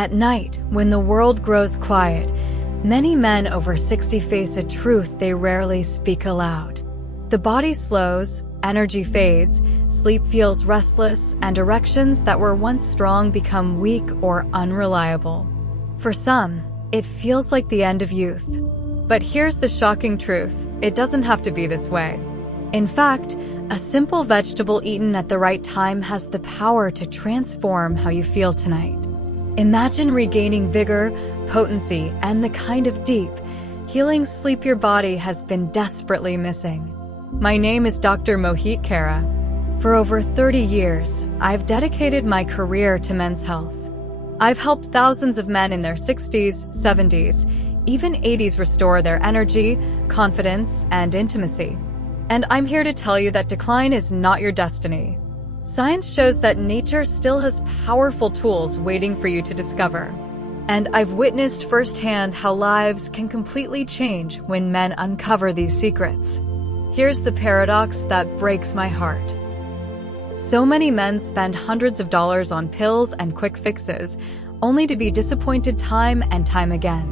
At night, when the world grows quiet, many men over 60 face a truth they rarely speak aloud. The body slows, energy fades, sleep feels restless, and erections that were once strong become weak or unreliable. For some, it feels like the end of youth. But here's the shocking truth: it doesn't have to be this way. In fact, a simple vegetable eaten at the right time has the power to transform how you feel tonight. Imagine regaining vigor, potency, and the kind of deep, healing sleep your body has been desperately missing. My name is Dr. Mohit Kara. For over 30 years, I've dedicated my career to men's health. I've helped thousands of men in their 60s, 70s, even 80s restore their energy, confidence, and intimacy. And I'm here to tell you that decline is not your destiny. Science shows that nature still has powerful tools waiting for you to discover. And I've witnessed firsthand how lives can completely change when men uncover these secrets. Here's the paradox that breaks my heart. So many men spend hundreds of dollars on pills and quick fixes, only to be disappointed time and time again.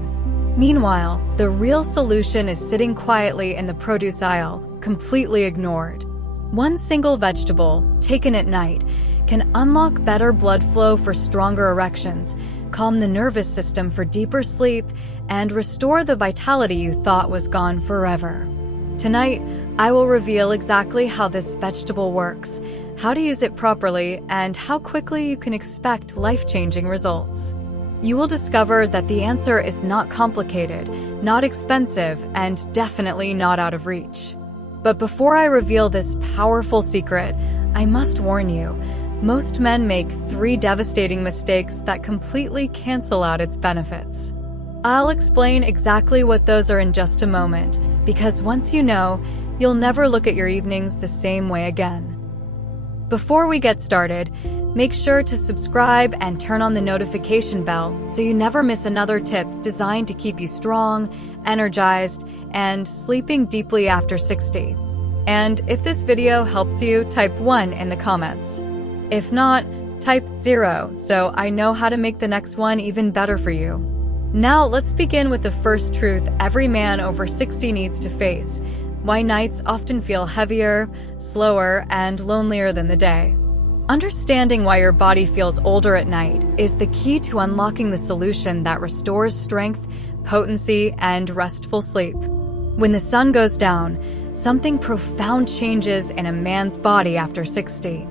Meanwhile, the real solution is sitting quietly in the produce aisle, completely ignored. One single vegetable, taken at night, can unlock better blood flow for stronger erections, calm the nervous system for deeper sleep, and restore the vitality you thought was gone forever. Tonight, I will reveal exactly how this vegetable works, how to use it properly, and how quickly you can expect life-changing results. You will discover that the answer is not complicated, not expensive, and definitely not out of reach. But before I reveal this powerful secret, I must warn you, most men make 3 devastating mistakes that completely cancel out its benefits. I'll explain exactly what those are in just a moment, because once you know, you'll never look at your evenings the same way again. Before we get started, make sure to subscribe and turn on the notification bell so you never miss another tip designed to keep you strong, energized, and sleeping deeply after 60. And if this video helps you, type 1 in the comments. If not, type 0 so I know how to make the next one even better for you. Now let's begin with the first truth every man over 60 needs to face: why nights often feel heavier, slower, and lonelier than the day. Understanding why your body feels older at night is the key to unlocking the solution that restores strength, potency, and restful sleep. When the sun goes down, something profound changes in a man's body after 60.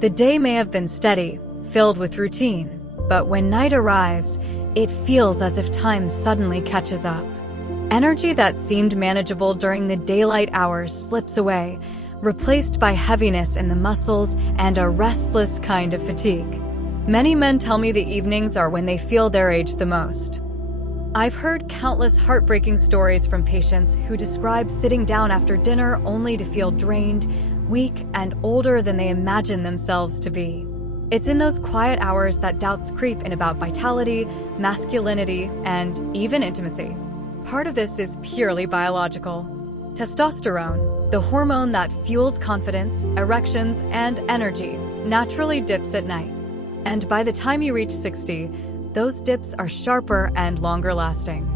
The day may have been steady, filled with routine, but when night arrives, it feels as if time suddenly catches up. Energy that seemed manageable during the daylight hours slips away, replaced by heaviness in the muscles and a restless kind of fatigue. Many men tell me the evenings are when they feel their age the most. I've heard countless heartbreaking stories from patients who describe sitting down after dinner only to feel drained, weak, and older than they imagined themselves to be. It's in those quiet hours that doubts creep in about vitality, masculinity, and even intimacy. Part of this is purely biological. Testosterone, the hormone that fuels confidence, erections, and energy, naturally dips at night. And by the time you reach 60, those dips are sharper and longer lasting.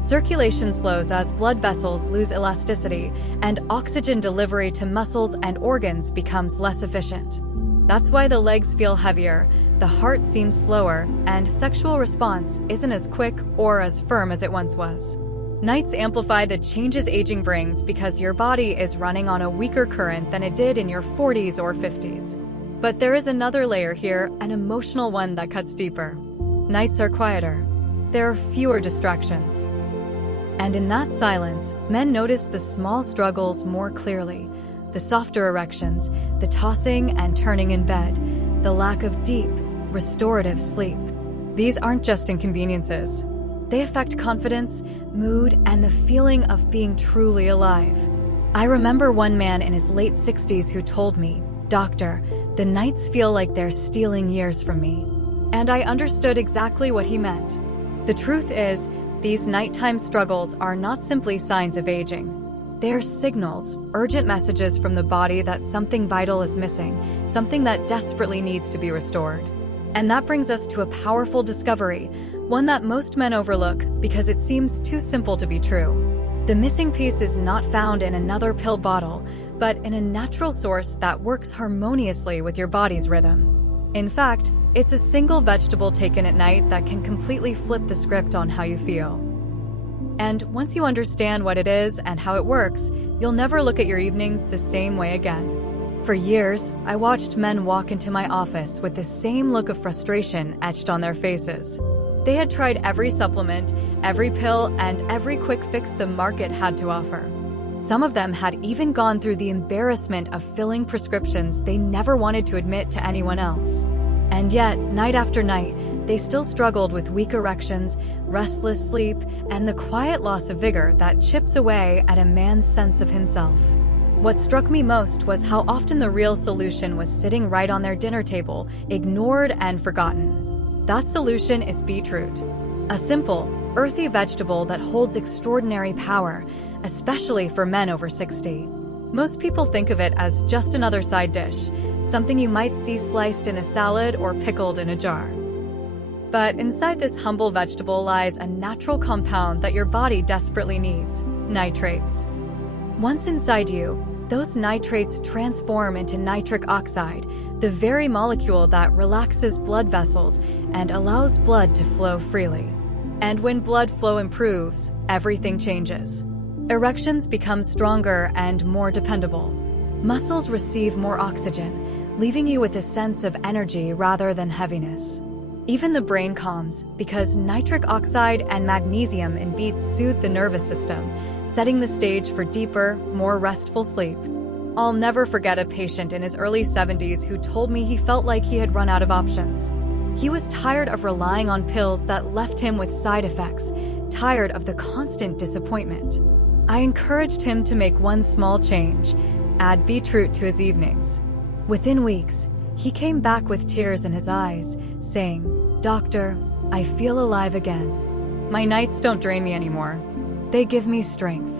Circulation slows as blood vessels lose elasticity, and oxygen delivery to muscles and organs becomes less efficient. That's why the legs feel heavier, the heart seems slower, and sexual response isn't as quick or as firm as it once was. Nights amplify the changes aging brings because your body is running on a weaker current than it did in your 40s or 50s. But there is another layer here, an emotional one that cuts deeper. Nights are quieter. There are fewer distractions. And in that silence, men notice the small struggles more clearly. The softer erections, the tossing and turning in bed, the lack of deep, restorative sleep. These aren't just inconveniences. They affect confidence, mood, and the feeling of being truly alive. I remember one man in his late 60s who told me, "Doctor, the nights feel like they're stealing years from me." And I understood exactly what he meant. The truth is, these nighttime struggles are not simply signs of aging. They're signals, urgent messages from the body that something vital is missing, something that desperately needs to be restored. And that brings us to a powerful discovery, one that most men overlook because it seems too simple to be true. The missing piece is not found in another pill bottle, but in a natural source that works harmoniously with your body's rhythm. In fact, it's a single vegetable taken at night that can completely flip the script on how you feel. And once you understand what it is and how it works, you'll never look at your evenings the same way again. For years, I watched men walk into my office with the same look of frustration etched on their faces. They had tried every supplement, every pill, and every quick fix the market had to offer. Some of them had even gone through the embarrassment of filling prescriptions they never wanted to admit to anyone else. And yet, night after night, they still struggled with weak erections, restless sleep, and the quiet loss of vigor that chips away at a man's sense of himself. What struck me most was how often the real solution was sitting right on their dinner table, ignored and forgotten. That solution is beetroot, a simple, earthy vegetable that holds extraordinary power, especially for men over 60. Most people think of it as just another side dish, something you might see sliced in a salad or pickled in a jar. But inside this humble vegetable lies a natural compound that your body desperately needs: nitrates. Once inside you, those nitrates transform into nitric oxide, the very molecule that relaxes blood vessels and allows blood to flow freely. And when blood flow improves, everything changes. Erections become stronger and more dependable. Muscles receive more oxygen, leaving you with a sense of energy rather than heaviness. Even the brain calms because nitric oxide and magnesium in beets soothe the nervous system, setting the stage for deeper, more restful sleep. I'll never forget a patient in his early 70s who told me he felt like he had run out of options. He was tired of relying on pills that left him with side effects, tired of the constant disappointment. I encouraged him to make one small change: add beetroot to his evenings. Within weeks, he came back with tears in his eyes, saying, "Doctor, I feel alive again. My nights don't drain me anymore. They give me strength."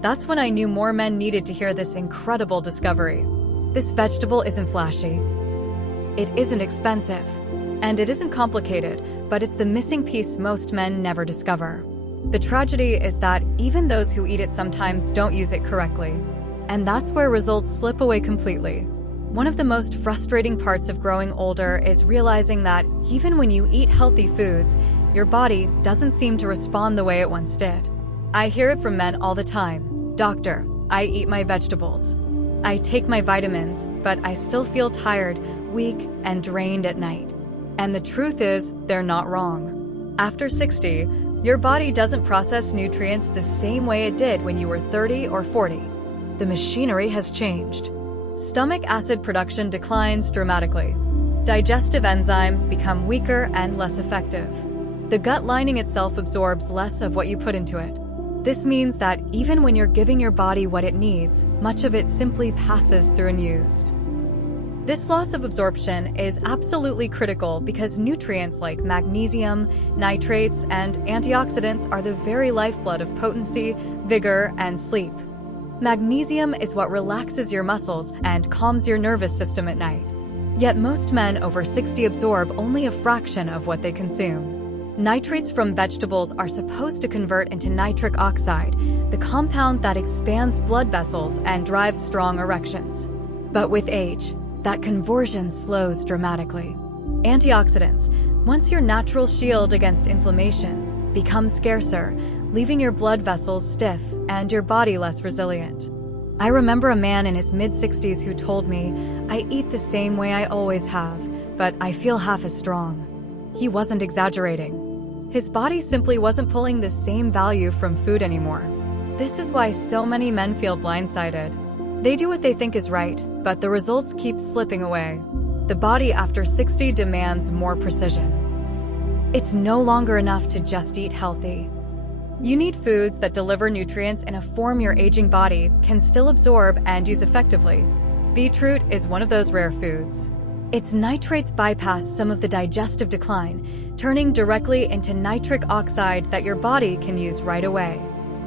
That's when I knew more men needed to hear this incredible discovery. This vegetable isn't flashy. It isn't expensive. And it isn't complicated, but it's the missing piece most men never discover. The tragedy is that even those who eat it sometimes don't use it correctly. And that's where results slip away completely. One of the most frustrating parts of growing older is realizing that even when you eat healthy foods, your body doesn't seem to respond the way it once did. I hear it from men all the time. "Doctor, I eat my vegetables. I take my vitamins, but I still feel tired, weak, and drained at night." And the truth is, they're not wrong. After 60, your body doesn't process nutrients the same way it did when you were 30 or 40. The machinery has changed. Stomach acid production declines dramatically. Digestive enzymes become weaker and less effective. The gut lining itself absorbs less of what you put into it. This means that even when you're giving your body what it needs, much of it simply passes through unused. This loss of absorption is absolutely critical because nutrients like magnesium, nitrates, and antioxidants are the very lifeblood of potency, vigor, and sleep. Magnesium is what relaxes your muscles and calms your nervous system at night. Yet most men over 60 absorb only a fraction of what they consume. Nitrates from vegetables are supposed to convert into nitric oxide, the compound that expands blood vessels and drives strong erections. But with age, that conversion slows dramatically. Antioxidants, once your natural shield against inflammation, become scarcer, leaving your blood vessels stiff and your body less resilient. I remember a man in his mid-60s who told me, "I eat the same way I always have, but I feel half as strong." He wasn't exaggerating. His body simply wasn't pulling the same value from food anymore. This is why so many men feel blindsided. They do what they think is right, but the results keep slipping away. The body after 60 demands more precision. It's no longer enough to just eat healthy. You need foods that deliver nutrients in a form your aging body can still absorb and use effectively. Beetroot is one of those rare foods. Its nitrates bypass some of the digestive decline, turning directly into nitric oxide that your body can use right away.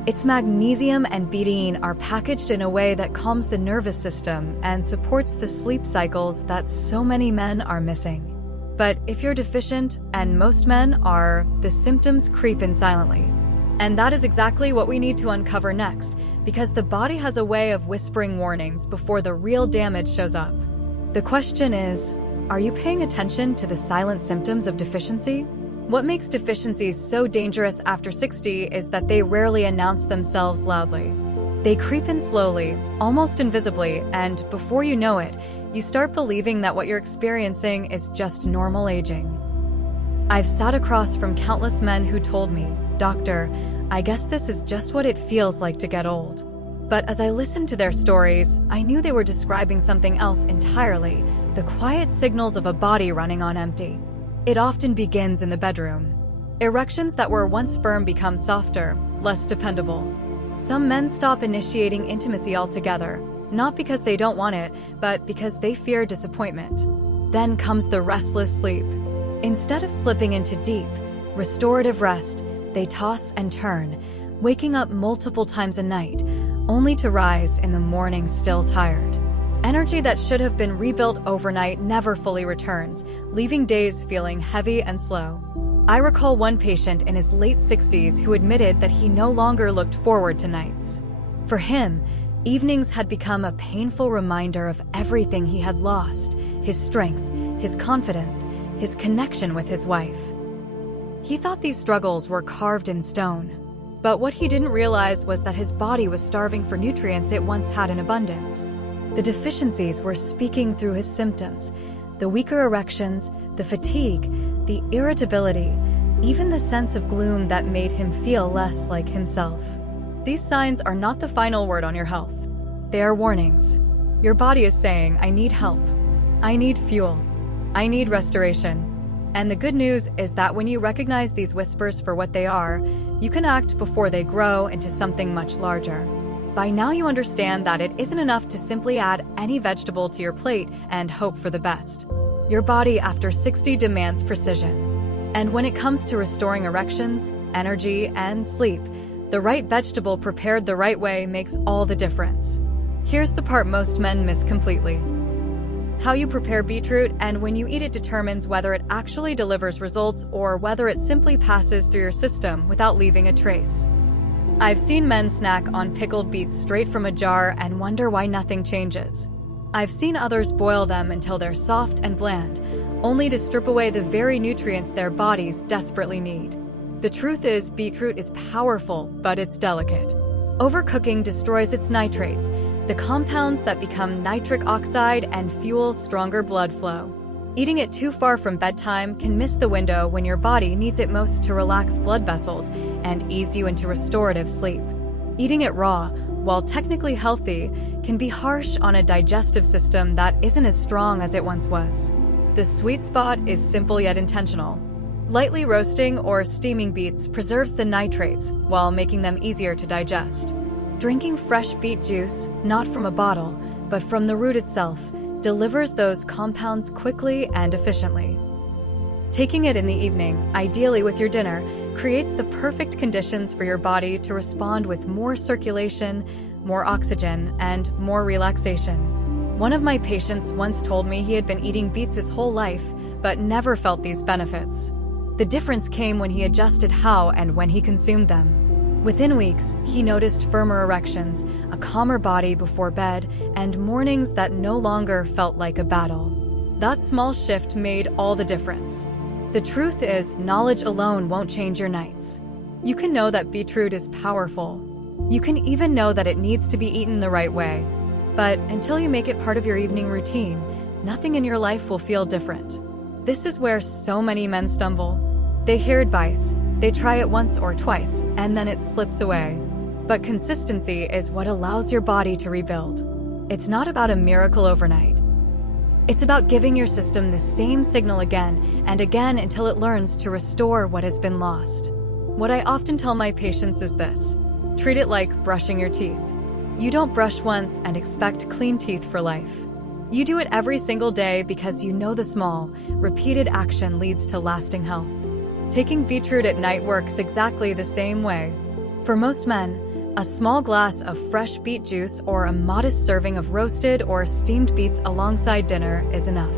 Its magnesium and betaine are packaged in a way that calms the nervous system and supports the sleep cycles that so many men are missing. But if you're deficient, and most men are, the symptoms creep in silently. And that is exactly what we need to uncover next, because the body has a way of whispering warnings before the real damage shows up. The question is, are you paying attention to the silent symptoms of deficiency? What makes deficiencies so dangerous after 60 is that they rarely announce themselves loudly. They creep in slowly, almost invisibly, and before you know it, you start believing that what you're experiencing is just normal aging. I've sat across from countless men who told me, "Doctor, I guess this is just what it feels like to get old." But as I listened to their stories, I knew they were describing something else entirely, the quiet signals of a body running on empty. It often begins in the bedroom. Erections that were once firm become softer, less dependable. Some men stop initiating intimacy altogether, not because they don't want it, but because they fear disappointment. Then comes the restless sleep. Instead of slipping into deep, restorative rest, they toss and turn, waking up multiple times a night, only to rise in the morning still tired. Energy that should have been rebuilt overnight never fully returns, leaving days feeling heavy and slow. I recall one patient in his late 60s who admitted that he no longer looked forward to nights. For him, evenings had become a painful reminder of everything he had lost: his strength, his confidence, his connection with his wife. He thought these struggles were carved in stone. But what he didn't realize was that his body was starving for nutrients it once had in abundance. The deficiencies were speaking through his symptoms: the weaker erections, the fatigue, the irritability, even the sense of gloom that made him feel less like himself. These signs are not the final word on your health. They are warnings. Your body is saying, "I need help. I need fuel. I need restoration." And the good news is that when you recognize these whispers for what they are, you can act before they grow into something much larger. By now you understand that it isn't enough to simply add any vegetable to your plate and hope for the best. Your body after 60 demands precision. And when it comes to restoring erections, energy, and sleep, the right vegetable prepared the right way makes all the difference. Here's the part most men miss completely. How you prepare beetroot and when you eat it determines whether it actually delivers results or whether it simply passes through your system without leaving a trace. I've seen men snack on pickled beets straight from a jar and wonder why nothing changes. I've seen others boil them until they're soft and bland, only to strip away the very nutrients their bodies desperately need. The truth is, beetroot is powerful, but it's delicate. Overcooking destroys its nitrates, the compounds that become nitric oxide and fuel stronger blood flow. Eating it too far from bedtime can miss the window when your body needs it most to relax blood vessels and ease you into restorative sleep. Eating it raw, while technically healthy, can be harsh on a digestive system that isn't as strong as it once was. The sweet spot is simple yet intentional. Lightly roasting or steaming beets preserves the nitrates while making them easier to digest. Drinking fresh beet juice, not from a bottle, but from the root itself, delivers those compounds quickly and efficiently. Taking it in the evening, ideally with your dinner, creates the perfect conditions for your body to respond with more circulation, more oxygen, and more relaxation. One of my patients once told me he had been eating beets his whole life, but never felt these benefits. The difference came when he adjusted how and when he consumed them. Within weeks, he noticed firmer erections, a calmer body before bed, and mornings that no longer felt like a battle. That small shift made all the difference. The truth is, knowledge alone won't change your nights. You can know that beetroot is powerful. You can even know that it needs to be eaten the right way. But until you make it part of your evening routine, nothing in your life will feel different. This is where so many men stumble. They hear advice, they try it once or twice, and then it slips away. But consistency is what allows your body to rebuild. It's not about a miracle overnight. It's about giving your system the same signal again and again until it learns to restore what has been lost. What I often tell my patients is this: treat it like brushing your teeth. You don't brush once and expect clean teeth for life. You do it every single day because you know the small, repeated action leads to lasting health. Taking beetroot at night works exactly the same way. For most men, a small glass of fresh beet juice or a modest serving of roasted or steamed beets alongside dinner is enough.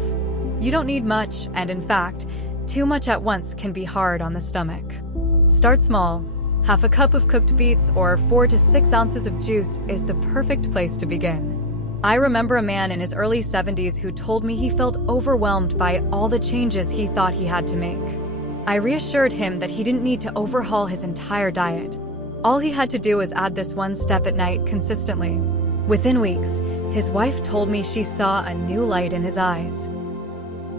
You don't need much, and in fact, too much at once can be hard on the stomach. Start small. Half a cup of cooked beets or 4 to 6 ounces of juice is the perfect place to begin. I remember a man in his early 70s who told me he felt overwhelmed by all the changes he thought he had to make. I reassured him that he didn't need to overhaul his entire diet. All he had to do was add this one step at night consistently. Within weeks, his wife told me she saw a new light in his eyes.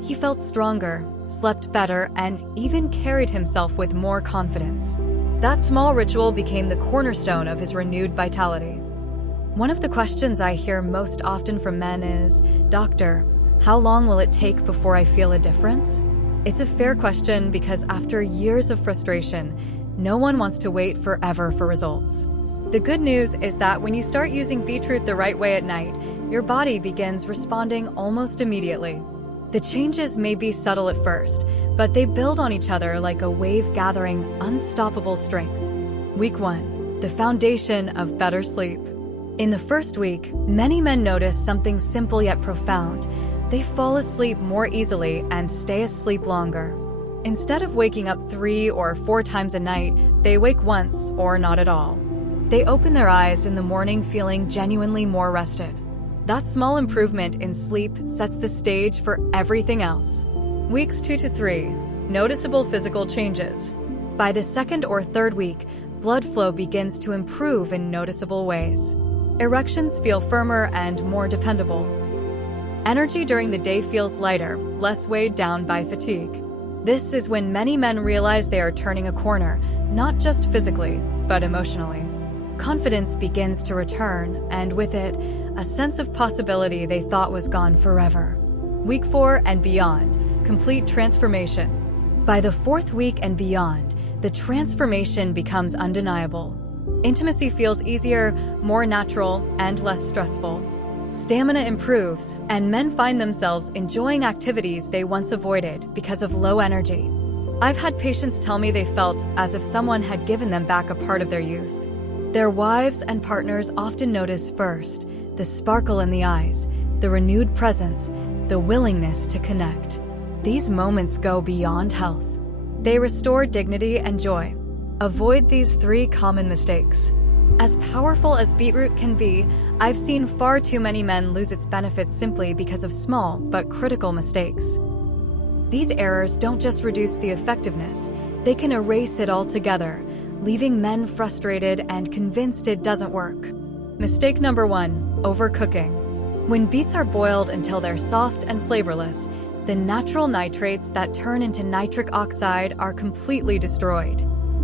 He felt stronger, slept better, and even carried himself with more confidence. That small ritual became the cornerstone of his renewed vitality. One of the questions I hear most often from men is, "Doctor, how long will it take before I feel a difference?" It's a fair question because after years of frustration, no one wants to wait forever for results. The good news is that when you start using beetroot the right way at night, your body begins responding almost immediately. The changes may be subtle at first, but they build on each other like a wave gathering unstoppable strength. Week 1. The foundation of better sleep. In the first week, many men notice something simple yet profound. They fall asleep more easily and stay asleep longer. Instead of waking up 3 or 4 times a night, they wake once or not at all. They open their eyes in the morning feeling genuinely more rested. That small improvement in sleep sets the stage for everything else. Weeks 2 to 3. Noticeable physical changes. By the 2nd or 3rd week, blood flow begins to improve in noticeable ways. Erections feel firmer and more dependable. Energy during the day feels lighter, less weighed down by fatigue. This is when many men realize they are turning a corner, not just physically, but emotionally. Confidence begins to return, and with it, a sense of possibility they thought was gone forever. Week 4 and beyond, complete transformation. By the 4th week and beyond, the transformation becomes undeniable. Intimacy feels easier, more natural, and less stressful. Stamina improves, and men find themselves enjoying activities they once avoided because of low energy. I've had patients tell me they felt as if someone had given them back a part of their youth. Their wives and partners often notice first the sparkle in the eyes, the renewed presence, the willingness to connect. These moments go beyond health. They restore dignity and joy. Avoid these 3 common mistakes. As powerful as beetroot can be, I've seen far too many men lose its benefits simply because of small but critical mistakes. These errors don't just reduce the effectiveness, they can erase it altogether, leaving men frustrated and convinced it doesn't work. Mistake number 1, overcooking. When beets are boiled until they're soft and flavorless, the natural nitrates that turn into nitric oxide are completely destroyed.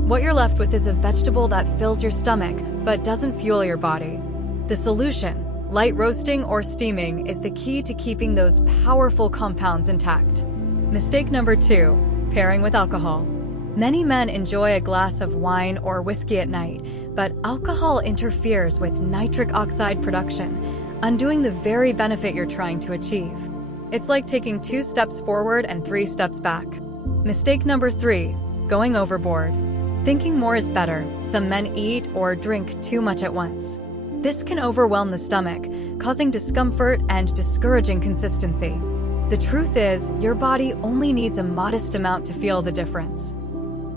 What you're left with is a vegetable that fills your stomach but doesn't fuel your body. The solution, light roasting or steaming, is the key to keeping those powerful compounds intact. Mistake number 2, pairing with alcohol. Many men enjoy a glass of wine or whiskey at night, but alcohol interferes with nitric oxide production, undoing the very benefit you're trying to achieve. It's like taking 2 steps forward and 3 steps back. Mistake number 3, going overboard. Thinking more is better. Some men eat or drink too much at once. This can overwhelm the stomach, causing discomfort and discouraging consistency. The truth is, your body only needs a modest amount to feel the difference.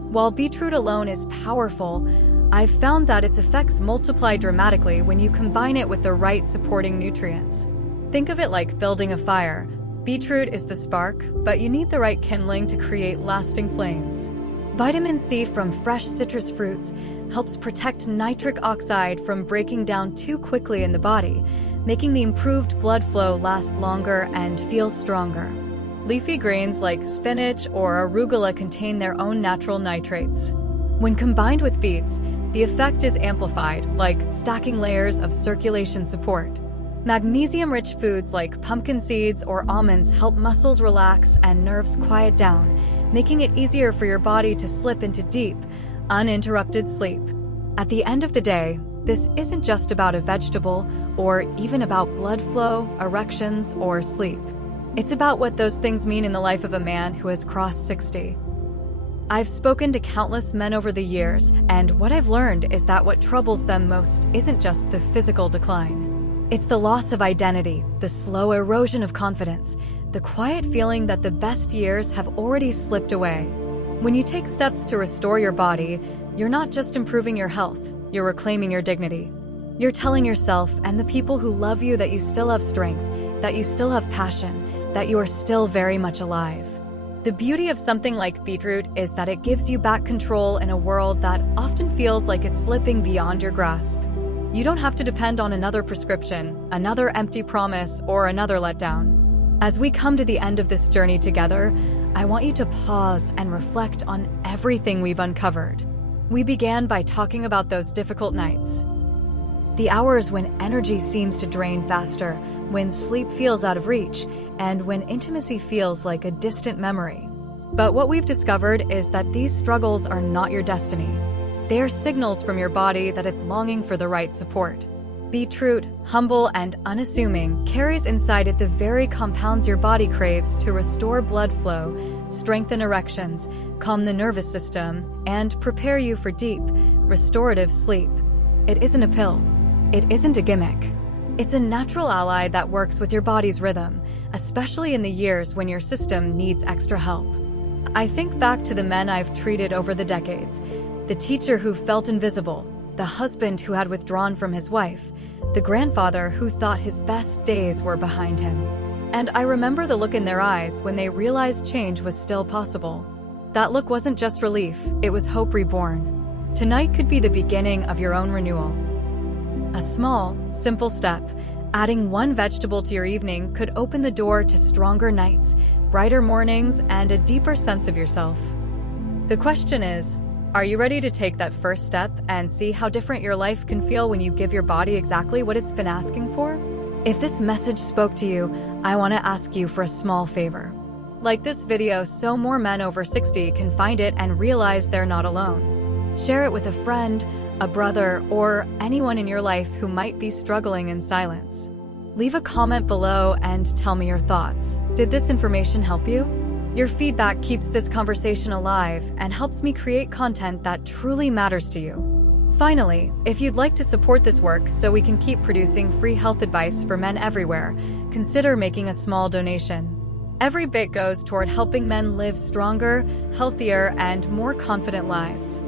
While beetroot alone is powerful, I've found that its effects multiply dramatically when you combine it with the right supporting nutrients. Think of it like building a fire. Beetroot is the spark, but you need the right kindling to create lasting flames. Vitamin C from fresh citrus fruits helps protect nitric oxide from breaking down too quickly in the body, making the improved blood flow last longer and feel stronger. Leafy greens like spinach or arugula contain their own natural nitrates. When combined with beets, the effect is amplified, like stacking layers of circulation support. Magnesium-rich foods like pumpkin seeds or almonds help muscles relax and nerves quiet down, making it easier for your body to slip into deep, uninterrupted sleep. At the end of the day, this isn't just about a vegetable or even about blood flow, erections, or sleep. It's about what those things mean in the life of a man who has crossed 60. I've spoken to countless men over the years, and what I've learned is that what troubles them most isn't just the physical decline. It's the loss of identity, the slow erosion of confidence, the quiet feeling that the best years have already slipped away. When you take steps to restore your body, you're not just improving your health, you're reclaiming your dignity. You're telling yourself and the people who love you that you still have strength, that you still have passion, that you are still very much alive. The beauty of something like beetroot is that it gives you back control in a world that often feels like it's slipping beyond your grasp. You don't have to depend on another prescription, another empty promise, or another letdown. As we come to the end of this journey together, I want you to pause and reflect on everything we've uncovered. We began by talking about those difficult nights. The hours when energy seems to drain faster, when sleep feels out of reach, and when intimacy feels like a distant memory. But what we've discovered is that these struggles are not your destiny. They are signals from your body that it's longing for the right support. Beetroot, humble and unassuming, carries inside it the very compounds your body craves to restore blood flow, strengthen erections, calm the nervous system, and prepare you for deep, restorative sleep. It isn't a pill. It isn't a gimmick. It's a natural ally that works with your body's rhythm, especially in the years when your system needs extra help. I think back to the men I've treated over the decades, the teacher who felt invisible, the husband who had withdrawn from his wife, the grandfather who thought his best days were behind him. And I remember the look in their eyes when they realized change was still possible. That look wasn't just relief, it was hope reborn. Tonight could be the beginning of your own renewal. A small, simple step, adding one vegetable to your evening, could open the door to stronger nights, brighter mornings, and a deeper sense of yourself. The question is, are you ready to take that first step and see how different your life can feel when you give your body exactly what it's been asking for? If this message spoke to you, I want to ask you for a small favor. Like this video so more men over 60 can find it and realize they're not alone. Share it with a friend, a brother, or anyone in your life who might be struggling in silence. Leave a comment below and tell me your thoughts. Did this information help you? Your feedback keeps this conversation alive and helps me create content that truly matters to you. Finally, if you'd like to support this work so we can keep producing free health advice for men everywhere, consider making a small donation. Every bit goes toward helping men live stronger, healthier, and more confident lives.